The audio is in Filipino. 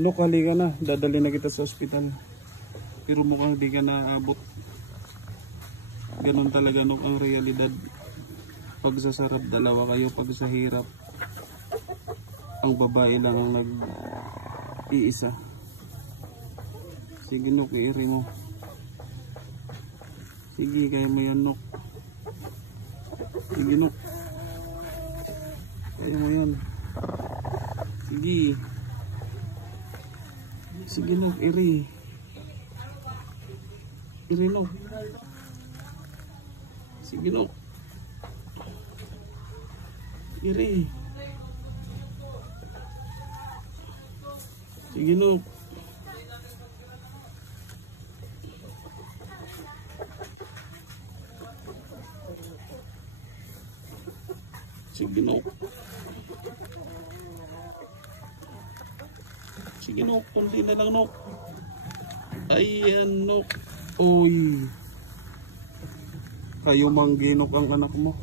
Nok, halika na. Dadali na kita sa ospital. Pero mukhang di ka naabot. Ganun talaga, Nok, ang realidad. Pag sa sarap, dalawa kayo. Pag sa hirap, ang babae lang ang nag-iisa. Sige, Nok, iiri mo. Sige, kaya mo yan, Nok. Sige, Nok. Kaya mo yan. Sige. Sige, Nok, iri. Iri, Nok. Sige, Nok. Iri. Sige, Nok. Sige, Nok. Sige, Nok. Kunti na lang, Nok. Ayan, Nok. Uy. Kayo mangginok ang anak mo.